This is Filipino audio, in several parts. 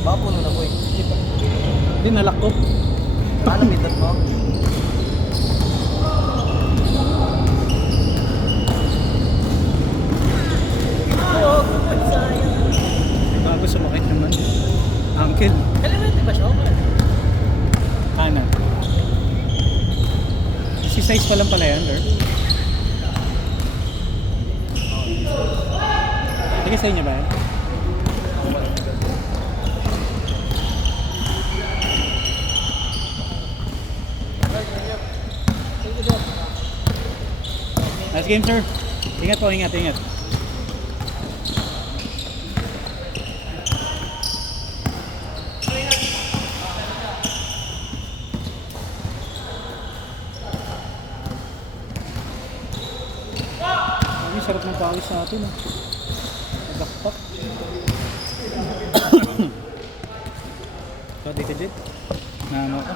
Baka puno na po eh. Hindi, nalak ko. Paano midot mo? Bago sumakit naman. Uncle. Kailangan ba siya? Kanan. Si size pa lang pala yan, Lord. Sige sa inyo ba yan? Nice game, sir. Ingat po, ingat, ingat. Ay, sarap ng pawis sa atin, ah. Nagakpak. So, dito, Jit. Naano ka?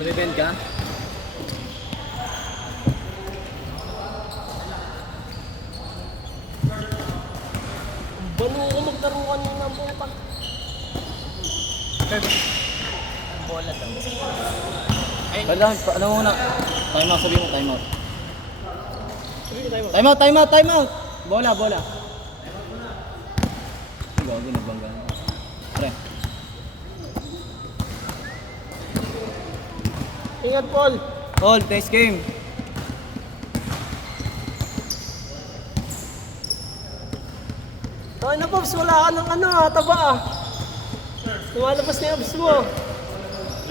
Malibend ka? Bano ko maglaro kanina po pa. Bola daw. Kailangan, ano muna? Time out, sabi mo, time out. Time out, time out, time out! Bola, bola. Gago, nagbangga. Pre. Ingat, Paul. Hold, nice game. Tayo na, Pops. Wala ka ng ano, taba ah. Lumalabas na yung abs mo.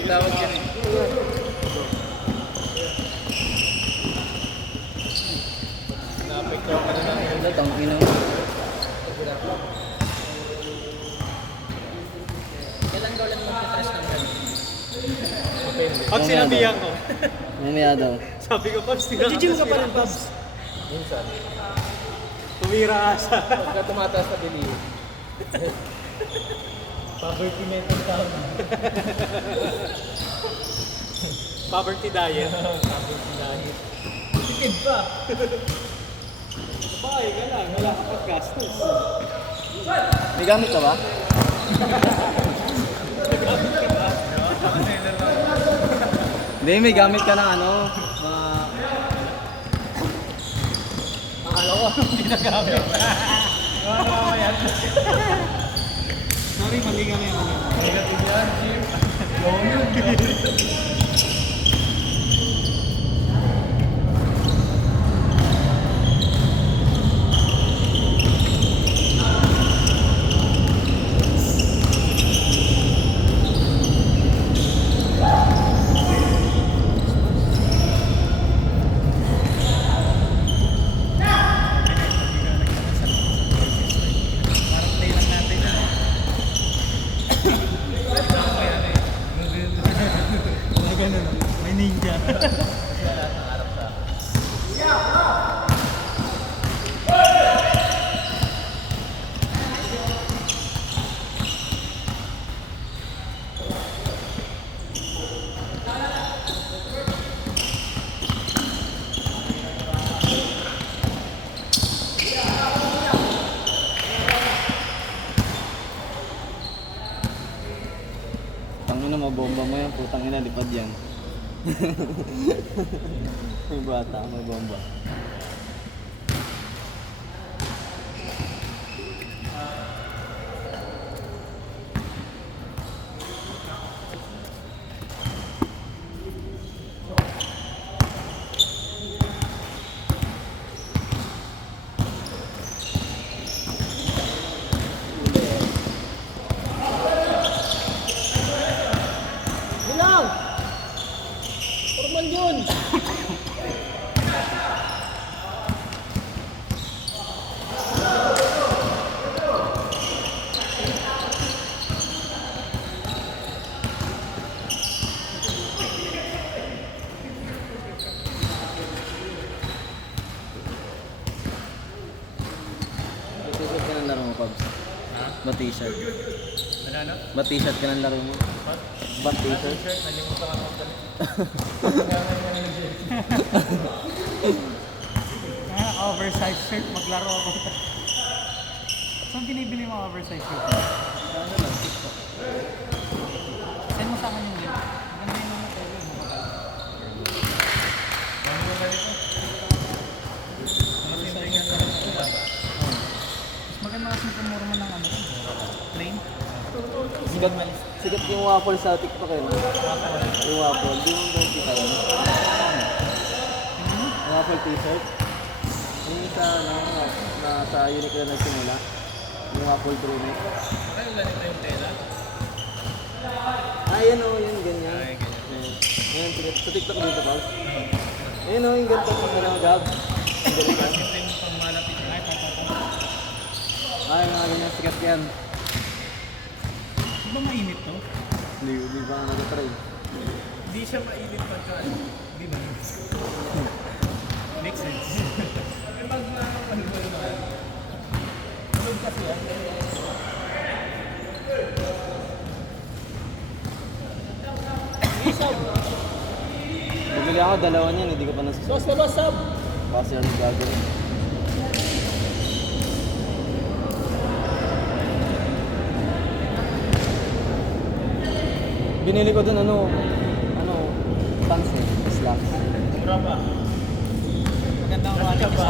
Tawag ka rin. Ano, tangina mo. Kailan daw lang mag-press ng ganun? Pag sinabihan ko. Mamaya daw. Sabi ko, Pops, tinakasas. Nag-gym ka pa rin, Pops. Minsan. Tumira asa. Pagka tumataas na bili. Poverty mental town. Poverty diet. Poverty diet. Tipid pa. Bahay ka lang, wala ka pag-gastos. May gamit ka ba? Hindi, may gamit ka ng ano. Akala ko, hindi nagamit. Ano ba yan? Sorry, mali kami. Negative yan, Jim. May ninja. Tangina, mabomba mo yan. Putang ina, lipad yan. May bata, may bomba. Bilang! Formal yun! T-shirt ka ng laro mo, Pabs? Ha? Ba t-shirt? Ano? Ba t-shirt ka ng laro mo? Ba t-shirt? Nalimutan ka ng Oversized shirt, maglaro ako. Saan binibili yung mga oversized shirt? Ano lang, TikTok. Send mo sa akin yung link. Maganda yung mga tele. Mas maganda kasi kumura mo ng ano. Plain. Sigat, sigat yung waffle sa TikTok eh. No? Yung waffle, di mo ba kita yun? Yung waffle t-shirt. Yung sa, sa Uniqlo na nagsimula. Yung waffle brunette. Ano ganito yung tela? Yan o, yun, ganyan. Yan, sigat. Sa TikTok dito, Paul. Ayun o, yung ganito kung ano, Gab. Yung ganito. Simple yung pang malapit. Ay, Ay, mga ganyan, sigat yan. Di ba mainit to? Hindi ba nga nag-try? Hindi siya mainit pagka ano. Di ba? Makes sense. May pag ano ba naman? Tulog kasi yan. Bumili ako, dalawa niyan, hindi ko pa nasusunod. Boss na boss, sab. Kasi ano gagawin. Binili ko dun ano, pants eh, slacks. Mura ba? Maganda ang quality sa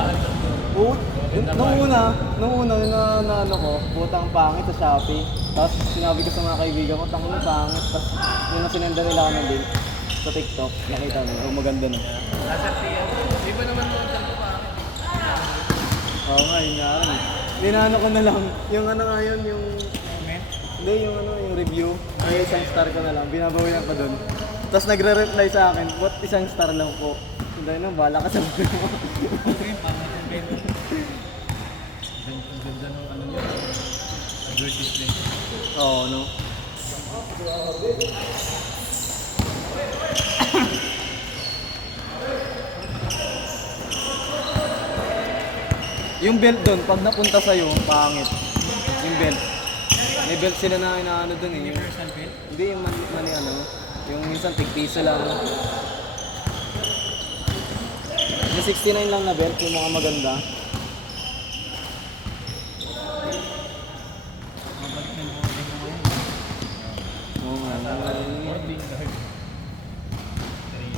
Oo, nung una na ano ko, putang pangit sa Shopee. Tapos sinabi ko sa mga kaibigan ko, tangin pangit. Tapos yun na sinenda nila ako ng link sa TikTok, nakita mo, maganda no. Nasa tiyan. Di ba naman maganda pa? Oo nga, yun nga. Ninano ko na lang, yung ano nga yun, yung Comment? hindi, yung ano, yung review. Ay, isang star ko na lang. Binabawi lang pa doon. Tapos nagre-reply sa akin, what isang star lang po. Hindi na, bala ka sa mga mo. Okay, pangit ang bento. Ang ganda ng ano niya. Advertisement. Oo, no? Yung belt doon, pag napunta sa'yo, pangit. Yung belt. May belt sila na inaano doon eh. Universal belt? Hindi, yung mani ano. Yung minsan tig-piso lang. Yung 69 lang na belt, yung mga maganda. Mabalik na yung boarding mo ngayon. Oo nga. Boarding guard.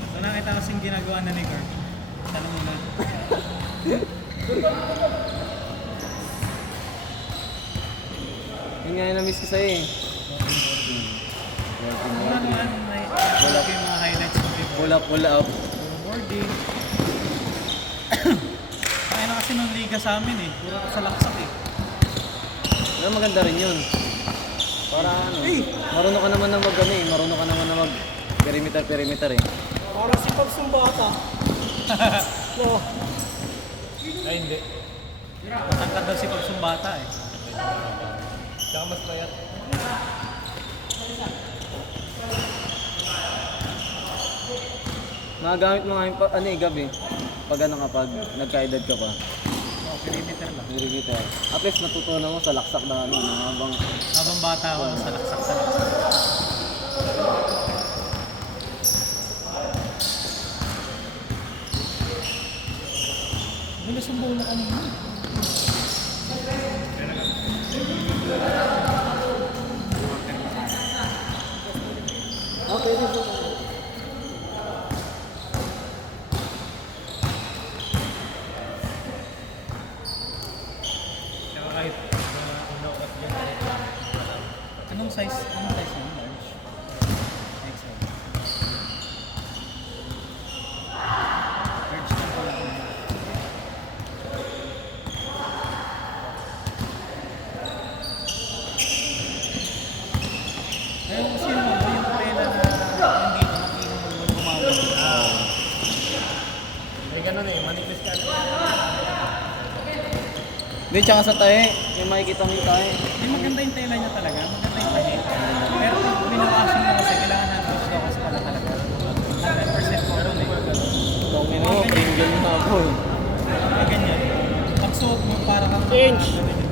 So nakita kasing ginagawa na ni Kurt. Tanong mo na. Yun nga yung na-miss ko sa'yo eh. Ano naman, may yung mga highlights mo dito. Pull up. Puro boarding. Kaya na kasi nung liga sa amin eh. Puro sa laksak eh. Pero maganda rin yun. Para ano, marunong ka naman na mag ano eh, marunong ka naman na mag perimeter eh. Parang si Pops yung bata. No. Ay hindi. Matangkad daw si Pops yung bata eh. Tsaka mas payat. Nagagamit mo nga yung ano eh, gabi. Pag ano kapag nagka-edad ka pa. Oh, perimeter lang. Perimeter. At least natutunan mo sa laksak na ano, na habang Habang bata ako, sa laksak sa laksak. Bilis ang bola kanina. okay, pwede po. Tsaka kahit unakat yan. Anong size? Anong size yun? Large? XL. Large lang pala. Ayun kasi yung ano, yung tela na hindi mo gumamit. May ganun eh, manipis ka. Hindi, tsaka sa tae, yung makikita mo yung tae. Hindi maganda yung tela niya talaga, maganda yung pahin. Pero pag binawasyon mo kasi, kailangan natin sa gawas pala talaga. 100% cotton eh. Tongin mo, pringgan mo ako eh. May ganyan. Pag suot mo, para kang Change. ganun